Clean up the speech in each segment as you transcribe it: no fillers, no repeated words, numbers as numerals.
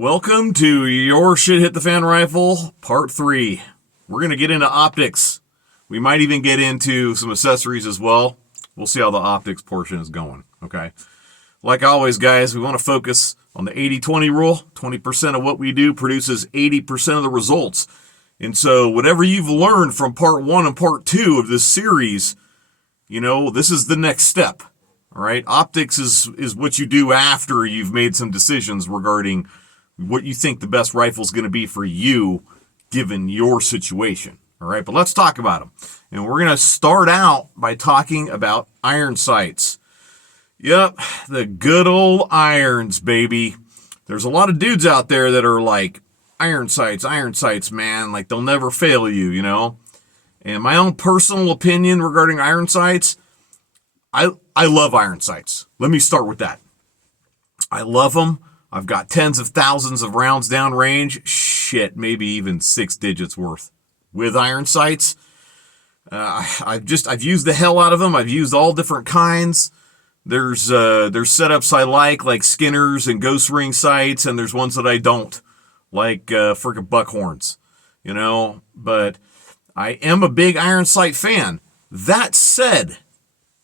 Welcome to Your Shit Hit the Fan Rifle, Part 3. We're going to get into optics. We might even get into some accessories as well. We'll see how the optics portion is going, okay? Like always, guys, we want to focus on the 80-20 rule. 20% of what we do produces 80% of the results. And so whatever you've learned from Part 1 and Part 2 of this series, this is the next step, all right? Optics is what you do after you've made some decisions regarding what you think the best rifle is going to be for you given your situation. All right, but let's talk about them. And we're going to start out by talking about iron sights. Yep, the good old irons, baby. There's a lot of dudes out there that are like, iron sights, man. Like, they'll never fail you. And my own personal opinion regarding iron sights, I love iron sights. Let me start with that. I love them. I've got tens of thousands of rounds downrange. Shit, maybe even 6 digits worth with iron sights. I've used the hell out of them. I've used all different kinds. There's setups I like Skinner's and ghost ring sights, and there's ones that I don't, like freaking buckhorns, But I am a big iron sight fan. That said,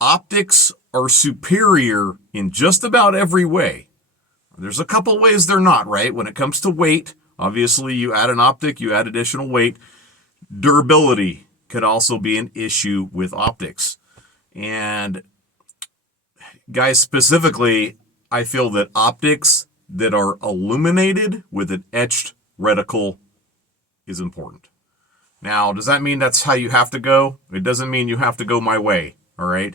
optics are superior in just about every way. There's a couple ways they're not, right? When it comes to weight, obviously you add an optic, you add additional weight. Durability could also be an issue with optics. And guys, specifically, I feel that optics that are illuminated with an etched reticle is important. Now, does that mean that's how you have to go? It doesn't mean you have to go my way, all right?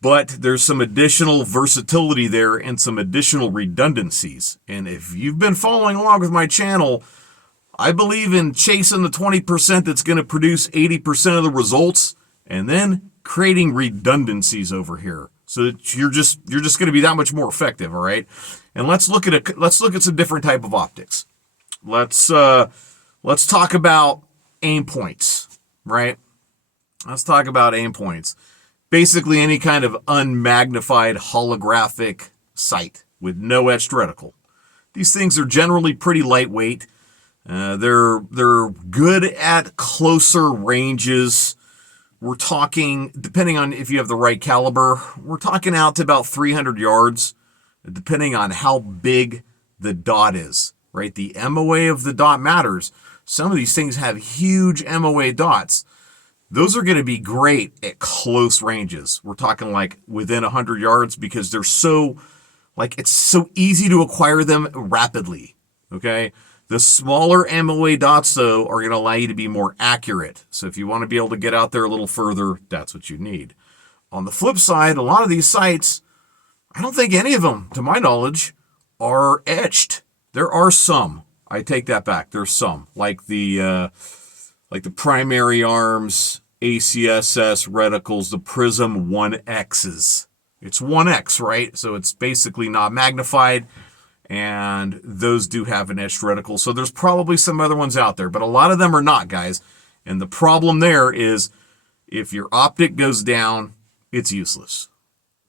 But there's some additional versatility there and some additional redundancies. And if you've been following along with my channel, I believe in chasing the 20% that's going to produce 80% of the results and then creating redundancies over here so that you're just going to be that much more effective, all right? And let's look at some different type of optics. Let's talk about aim points, right? Let's talk about aim points. Basically any kind of unmagnified holographic sight with no etched reticle. These things are generally pretty lightweight. They're good at closer ranges. We're talking, depending on if you have the right caliber, we're talking out to about 300 yards, depending on how big the dot is, right? The MOA of the dot matters. Some of these things have huge MOA dots. Those are going to be great at close ranges. We're talking like within 100 yards because they're it's so easy to acquire them rapidly, okay? The smaller MOA dots, though, are going to allow you to be more accurate. So if you want to be able to get out there a little further, that's what you need. On the flip side, a lot of these sights, I don't think any of them, to my knowledge, are etched. There are some. I take that back. There's some, like the primary arms, ACSS reticles, the Prism 1Xs. It's 1X, right? So it's basically not magnified, and those do have an etched reticle. So there's probably some other ones out there, but a lot of them are not, guys. And the problem there is if your optic goes down, it's useless.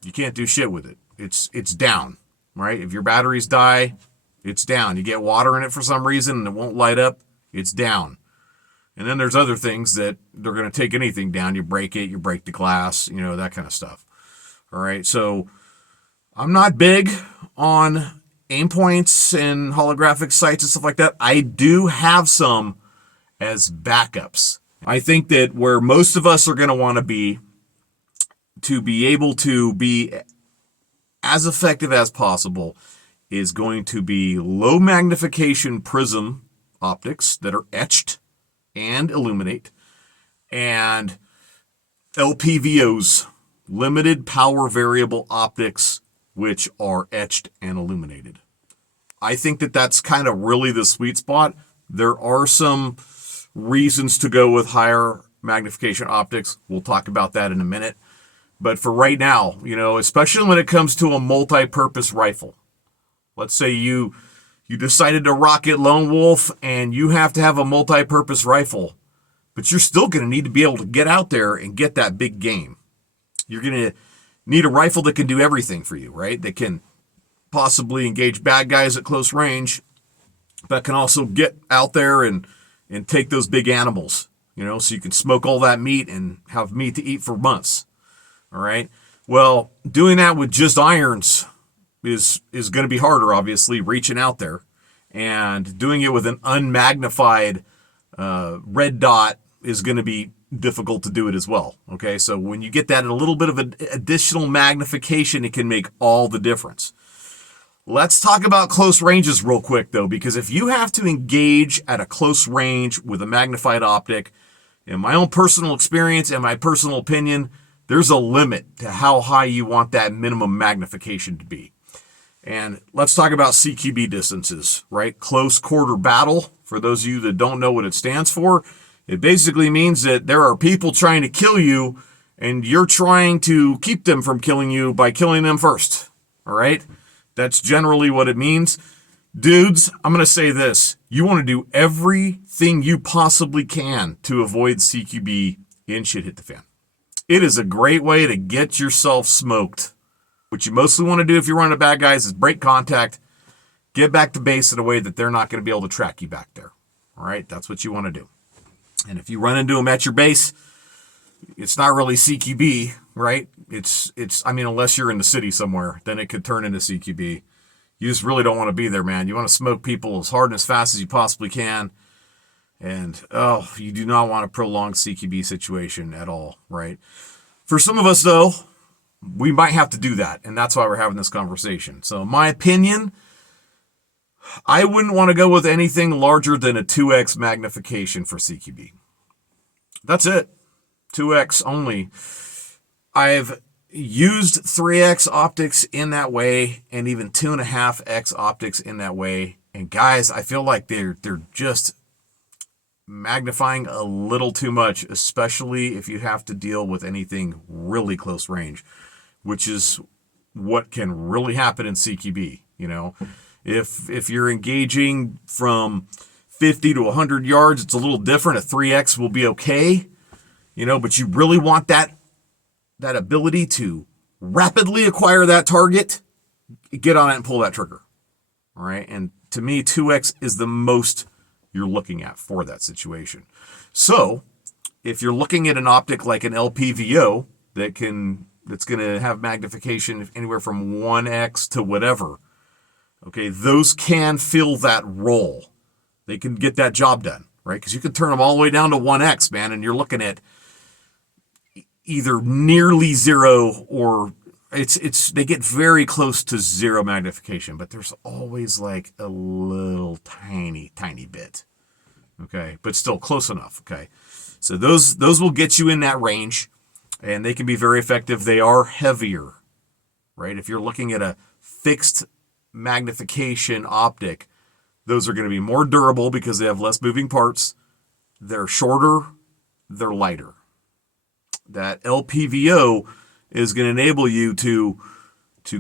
You can't do shit with it. It's down, right? If your batteries die, it's down. You get water in it for some reason and it won't light up, it's down. And then there's other things that they're going to take anything down. You break it, you break the glass, that kind of stuff. All right, so I'm not big on aim points and holographic sights and stuff like that. I do have some as backups. I think that where most of us are going to want to be able to be as effective as possible is going to be low magnification prism optics that are etched and illuminate, and LPVOs, limited power variable optics, which are etched and illuminated. I think that that's kind of really the sweet spot. There are some reasons to go with higher magnification optics. We'll talk about that in a minute. But for right now, especially when it comes to a multi-purpose rifle, let's say you decided to rock it Lone Wolf and you have to have a multi-purpose rifle, but you're still going to need to be able to get out there and get that big game. You're going to need a rifle that can do everything for you, right? That can possibly engage bad guys at close range that can also get out there and take those big animals, so you can smoke all that meat and have meat to eat for months. All right. Well, doing that with just irons is going to be harder, obviously, reaching out there. And doing it with an unmagnified red dot is going to be difficult to do it as well. Okay, so when you get that a little bit of an additional magnification, it can make all the difference. Let's talk about close ranges real quick, though, because if you have to engage at a close range with a magnified optic, in my own personal experience and my personal opinion, there's a limit to how high you want that minimum magnification to be. And let's talk about CQB distances, right? Close quarter battle. For those of you that don't know what it stands for, it basically means that there are people trying to kill you and you're trying to keep them from killing you by killing them first. All right? That's generally what it means. Dudes, I'm going to say this. You want to do everything you possibly can to avoid CQB in Shit Hit the Fan. It is a great way to get yourself smoked. What you mostly want to do if you're running a bad guys is break contact, get back to base in a way that they're not going to be able to track you back there. All right, that's what you want to do. And if you run into them at your base, it's not really CQB, right? It's unless you're in the city somewhere, then it could turn into CQB. You just really don't want to be there, man. You want to smoke people as hard and as fast as you possibly can. And, you do not want a prolonged CQB situation at all, right? For some of us, though, we might have to do that, and that's why we're having this conversation. So in my opinion, I wouldn't want to go with anything larger than a 2x magnification for CQB. That's it. 2x only. I've used 3x optics in that way and even 2.5x optics in that way. And guys, I feel like they're just magnifying a little too much, especially if you have to deal with anything really close range, which is what can really happen in CQB. If you're engaging from 50 to 100 yards, it's a little different. A 3x will be okay, but you really want that ability to rapidly acquire that target, get on it and pull that trigger. All right. And to me, 2x is the most you're looking at for that situation. So if you're looking at an optic like an LPVO that's going to have magnification anywhere from 1x to whatever, okay, those can fill that role. They can get that job done, right? Because you can turn them all the way down to 1x, man, and you're looking at either nearly zero or they get very close to zero magnification, but there's always like a little tiny bit, okay, but still close enough, okay. So those will get you in that range, and they can be very effective. They are heavier, right? If you're looking at a fixed magnification optic, those are going to be more durable because they have less moving parts. They're shorter, they're lighter. That LPVO is going to enable you to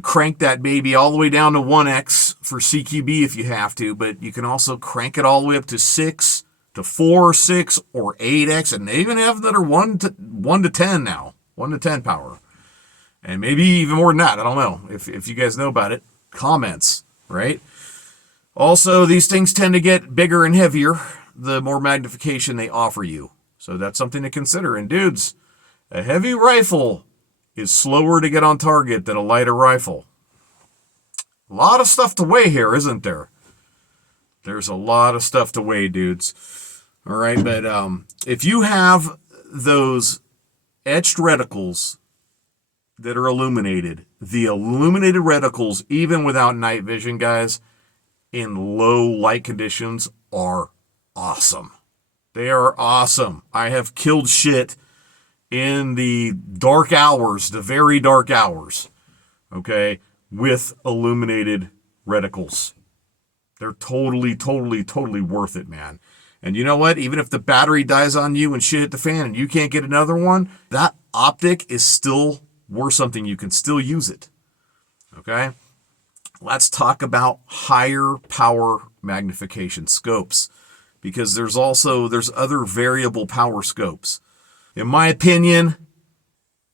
crank that baby all the way down to 1x for CQB if you have to, but you can also crank it all the way up to 6 to 4, 6, or 8x, and they even have that are 1 to 10 now, 1 to 10 power, and maybe even more than that. I don't know if you guys know about it. Comments, right? Also, these things tend to get bigger and heavier the more magnification they offer you, so that's something to consider. And dudes, a heavy rifle is slower to get on target than a lighter rifle. A lot of stuff to weigh here, isn't there? There's a lot of stuff to weigh, dudes. All right, but if you have those etched reticles that are illuminated, the illuminated reticles, even without night vision, guys, in low light conditions are awesome. They are awesome. I have killed shit in the dark hours, the very dark hours, okay, with illuminated reticles. They're totally worth it, man. And you know what? Even if the battery dies on you and shit hit the fan and you can't get another one, that optic is still worth something. You can still use it, okay? Let's talk about higher power magnification scopes, because there's other variable power scopes. In my opinion,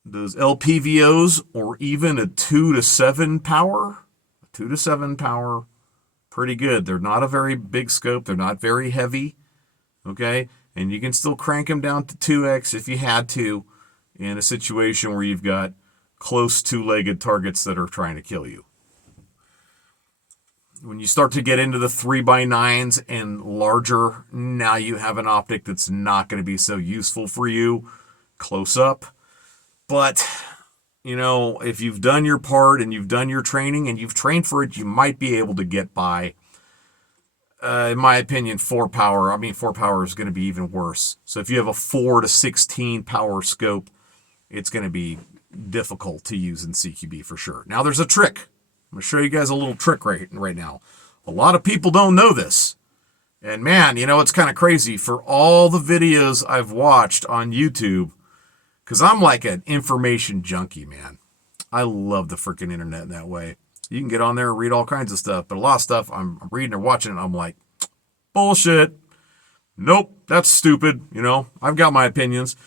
those LPVOs or even a 2 to 7 power pretty good. They're not a very big scope. They're not very heavy. Okay. And you can still crank them down to 2x if you had to in a situation where you've got close two-legged targets that are trying to kill you. When you start to get into the 3x9s and larger, now you have an optic that's not going to be so useful for you close up. But, you know, if you've done your part and you've done your training and you've trained for it, you might be able to get by. In my opinion, 4 power is going to be even worse. So if you have a 4 to 16 power scope, it's going to be difficult to use in CQB for sure. Now there's a trick. I'm going to show you guys a little trick right now. A lot of people don't know this. And man, you know, it's kind of crazy for all the videos I've watched on YouTube, because I'm like an information junkie, man. I love the freaking internet in that way. You can get on there and read all kinds of stuff, but a lot of stuff I'm reading or watching, and I'm like, bullshit. Nope, that's stupid. You know, I've got my opinions.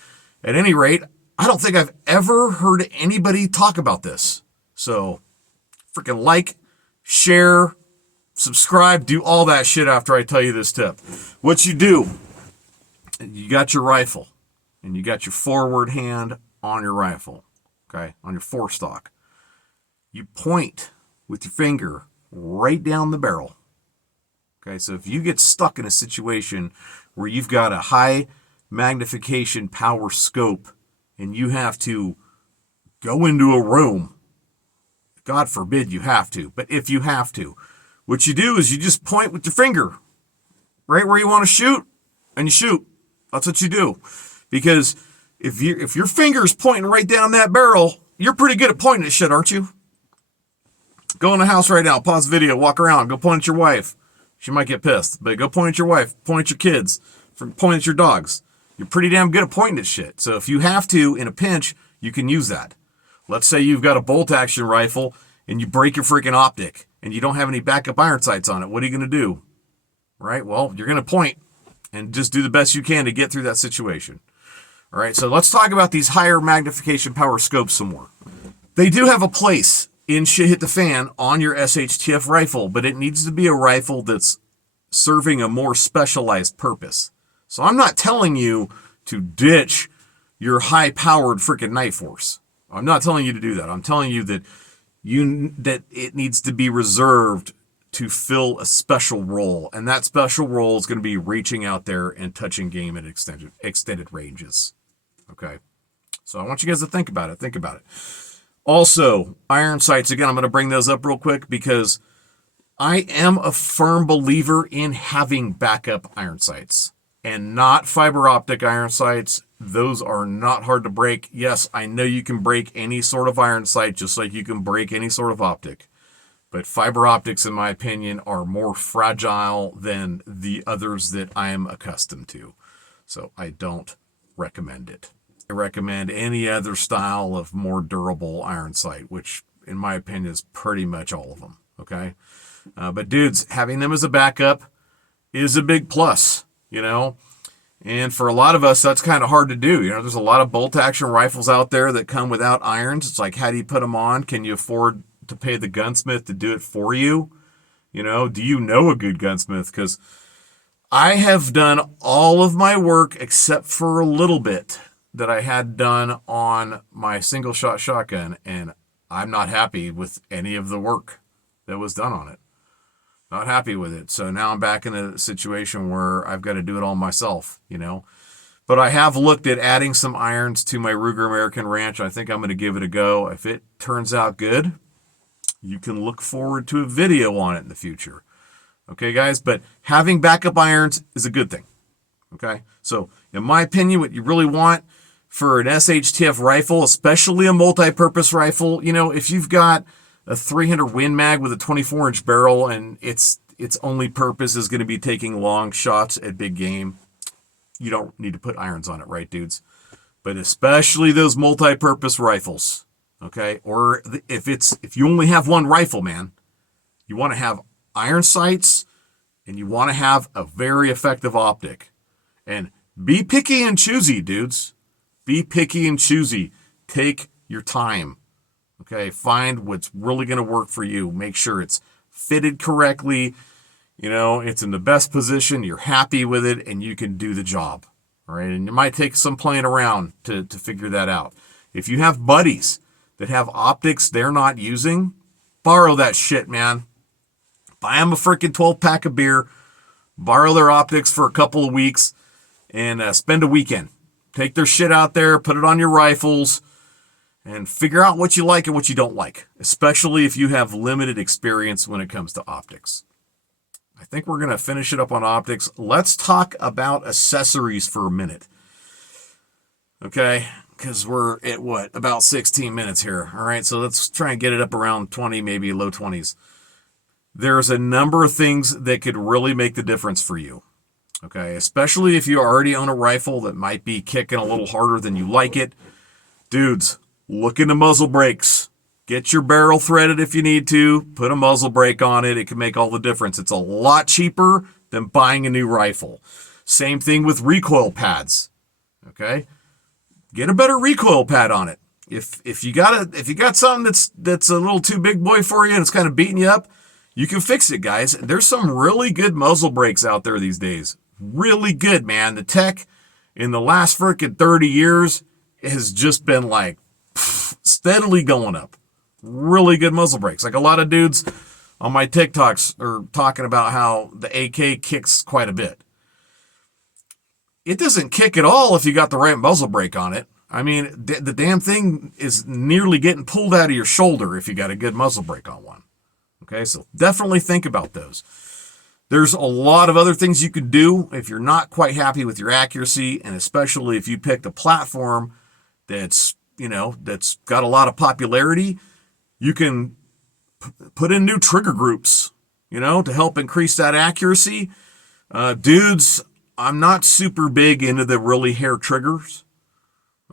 At any rate, I don't think I've ever heard anybody talk about this. So freaking like, share, subscribe, do all that shit after I tell you this tip. What you do, you got your rifle, and you got your forward hand on your rifle, okay, on your forestock. You point with your finger right down the barrel. Okay, so if you get stuck in a situation where you've got a high magnification power scope and you have to go into a room, God forbid you have to, but if you have to, what you do is you just point with your finger right where you want to shoot, and you shoot. That's what you do. Because if your finger's pointing right down that barrel, you're pretty good at pointing at shit, aren't you? Go in the house right now, pause the video, walk around, go point at your wife. She might get pissed, but go point at your wife, point at your kids, point at your dogs. You're pretty damn good at pointing at shit. So if you have to, in a pinch, you can use that. Let's say you've got a bolt action rifle and you break your freaking optic and you don't have any backup iron sights on it. What are you going to do? Right? Well, you're going to point and just do the best you can to get through that situation. All right, so let's talk about these higher magnification power scopes some more. They do have a place in Shit Hit the Fan on your SHTF rifle, but it needs to be a rifle that's serving a more specialized purpose. So I'm not telling you to ditch your high-powered freaking knife force. I'm not telling you to do that. I'm telling you that it needs to be reserved to fill a special role, and that special role is going to be reaching out there and touching game at extended ranges. Okay, so I want you guys to think about it. Think about it. Also, iron sights, again, I'm going to bring those up real quick because I am a firm believer in having backup iron sights and not fiber optic iron sights. Those are not hard to break. Yes, I know you can break any sort of iron sight just like you can break any sort of optic. But fiber optics, in my opinion, are more fragile than the others that I am accustomed to. So I don't recommend it. I recommend any other style of more durable iron sight, which in my opinion is pretty much all of them. Okay. But dudes, having them as a backup is a big plus, you know, and for a lot of us, that's kind of hard to do. You know, there's a lot of bolt action rifles out there that come without irons. It's like, how do you put them on? Can you afford to pay the gunsmith to do it for you? You know, do you know a good gunsmith? Because I have done all of my work except for a little bit that I had done on my single shot shotgun, and I'm not happy with any of the work that was done on it. Not happy with it. So now I'm back in a situation where I've got to do it all myself, you know. But I have looked at adding some irons to my Ruger American Ranch. I think I'm going to give it a go. If it turns out good, you can look forward to a video on it in the future. Okay, guys? But having backup irons is a good thing. Okay? So, in my opinion, what you really want for an SHTF rifle, especially a multi-purpose rifle, you know, if you've got a 300 Win Mag with a 24-inch barrel and its only purpose is going to be taking long shots at big game, you don't need to put irons on it, right, dudes? But especially those multi-purpose rifles, okay? Or if you only have one rifle, man, you want to have iron sights and you want to have a very effective optic. And be picky and choosy, dudes. Be picky and choosy. Take your time. Okay, find what's really going to work for you. Make sure it's fitted correctly. You know, it's in the best position, you're happy with it, and you can do the job. All right. And it might take some playing around to figure that out. If you have buddies that have optics they're not using, borrow that shit, man. Buy them a freaking 12-pack of beer, borrow their optics for a couple of weeks, and spend a weekend. Take their shit out there, put it on your rifles, and figure out what you like and what you don't like, especially if you have limited experience when it comes to optics. I think we're going to finish it up on optics. Let's talk about accessories for a minute. Okay, because we're at what, about 16 minutes here. All right, so let's try and get it up around 20, maybe low 20s. There's a number of things that could really make the difference for you. Okay, especially if you already own a rifle that might be kicking a little harder than you like it. Dudes, look into muzzle brakes. Get your barrel threaded if you need to. Put a muzzle brake on it. It can make all the difference. It's a lot cheaper than buying a new rifle. Same thing with recoil pads. Okay? Get a better recoil pad on it. If you got something that's a little too big boy for you and it's kind of beating you up, you can fix it, guys. There's some really good muzzle brakes out there these days. Really good, man. The tech in the last freaking 30 years has just been like steadily going up. Really good muzzle brakes. Like a lot of dudes on my TikToks are talking about how the AK kicks quite a bit. It doesn't kick at all if you got the right muzzle brake on it. I mean, the damn thing is nearly getting pulled out of your shoulder if you got a good muzzle brake on one. Okay, so definitely think about those. There's a lot of other things you could do if you're not quite happy with your accuracy, and especially if you picked a platform that's got a lot of popularity. You can put in new trigger groups, to help increase that accuracy. Dudes, I'm not super big into the really hair triggers.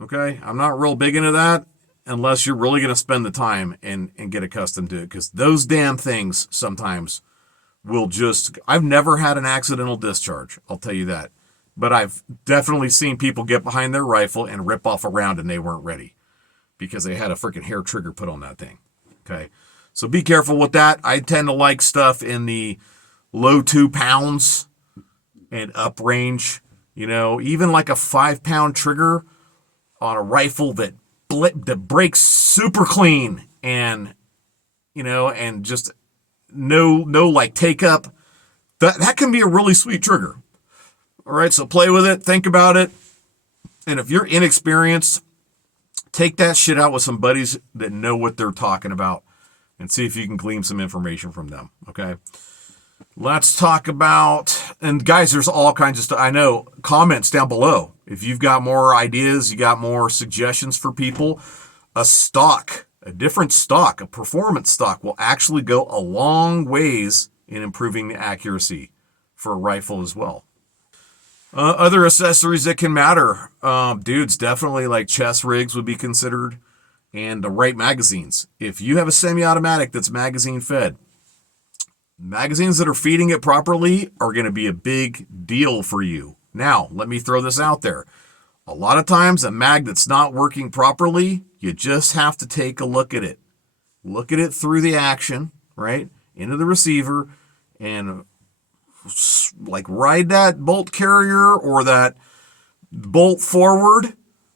Okay, I'm not real big into that unless you're really going to spend the time and get accustomed to it, because those damn things sometimes will just... I've never had an accidental discharge, I'll tell you that. But I've definitely seen people get behind their rifle and rip off a round and they weren't ready because they had a freaking hair trigger put on that thing. Okay, so be careful with that. I tend to like stuff in the low 2 pounds and up range. Even like a 5-pound trigger on a rifle that breaks super clean and and just no like take up. That can be a really sweet trigger. All right, so play with it, think about it, and if you're inexperienced, take that shit out with some buddies that know what they're talking about and see if you can glean some information from them, okay? Let's talk about, and guys, there's all kinds of stuff. I know, comments down below. If you've got more ideas, you got more suggestions for people, a different stock, a performance stock will actually go a long ways in improving the accuracy for a rifle as well. Other accessories that can matter, dudes, definitely like chest rigs would be considered, and the right magazines. If you have a semi-automatic that's magazine fed, magazines that are feeding it properly are going to be a big deal for you. Now, let me throw this out there. A lot of times a mag that's not working properly, you just have to take a look at it. Look at it through the action, right, into the receiver, and like ride that bolt carrier or that bolt forward,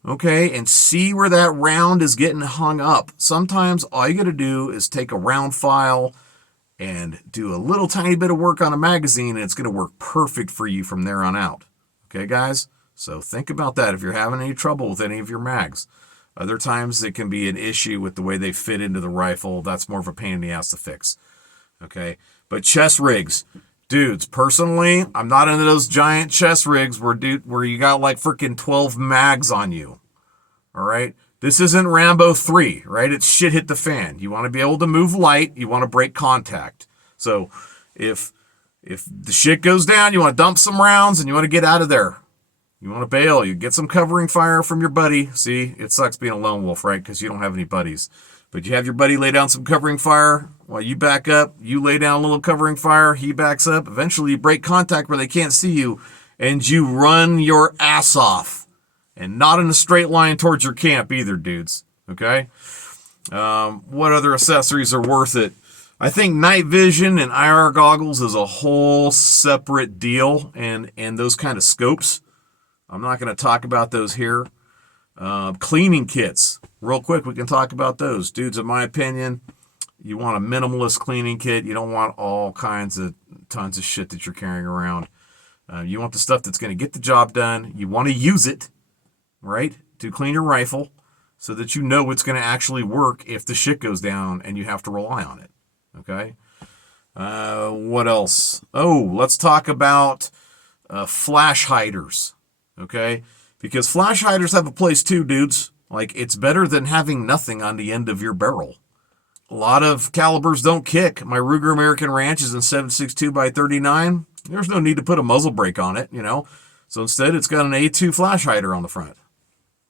okay, and see where that round is getting hung up. Sometimes all you got to do is take a round file and do a little tiny bit of work on a magazine, and it's going to work perfect for you from there on out. Okay, guys? So think about that if you're having any trouble with any of your mags. Other times it can be an issue with the way they fit into the rifle. That's more of a pain in the ass to fix. Okay? But chest rigs. Dudes, personally, I'm not into those giant chest rigs where you got like freaking 12 mags on you. All right? This isn't Rambo 3, right? It's shit hit the fan. You want to be able to move light. You want to break contact. So if the shit goes down, you want to dump some rounds and you want to get out of there. You want to bail. You get some covering fire from your buddy. See, it sucks being a lone wolf, right? Because you don't have any buddies. But you have your buddy lay down some covering fire while you back up. You lay down a little covering fire. He backs up. Eventually, you break contact where they can't see you, and you run your ass off. And not in a straight line towards your camp either, dudes. Okay? What other accessories are worth it? I think night vision and IR goggles is a whole separate deal, and those kind of scopes. I'm not going to talk about those here. Cleaning kits, real quick, we can talk about those. Dudes, in my opinion, you want a minimalist cleaning kit. You don't want all kinds of tons of shit that you're carrying around. You want the stuff that's going to get the job done. You want to use it, right, to clean your rifle so that you know it's going to actually work if the shit goes down and you have to rely on it. Okay? What else? Oh, let's talk about flash hiders. Okay? Because flash hiders have a place too, dudes. Like, it's better than having nothing on the end of your barrel. A lot of calibers don't kick. My Ruger American Ranch is in 7.62 by 39. There's no need to put a muzzle brake on it, you know. So instead, it's got an A2 flash hider on the front,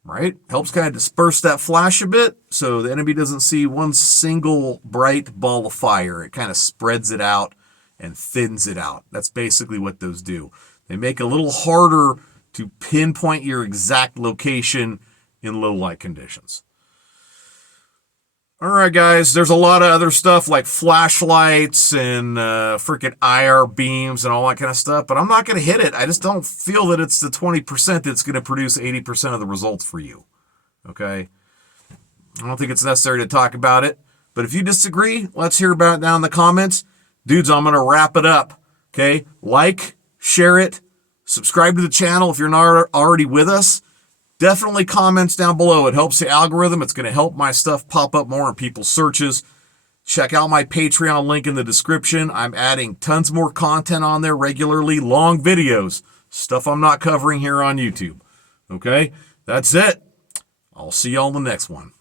right? Helps kind of disperse that flash a bit so the enemy doesn't see one single bright ball of fire. It kind of spreads it out and thins it out. That's basically what those do. They make it a little harder to pinpoint your exact location in low light conditions. All right, guys, there's a lot of other stuff like flashlights and freaking IR beams and all that kind of stuff, but I'm not going to hit it. I just don't feel that it's the 20% that's going to produce 80% of the results for you, okay? I don't think it's necessary to talk about it, but if you disagree, let's hear about it down in the comments. Dudes, I'm going to wrap it up, okay? Like, share it, subscribe to the channel if you're not already with us. Definitely comments down below. It helps the algorithm. It's going to help my stuff pop up more in people's searches. Check out my Patreon link in the description. I'm adding tons more content on there regularly, long videos, stuff I'm not covering here on YouTube. Okay? That's it. I'll see y'all in the next one.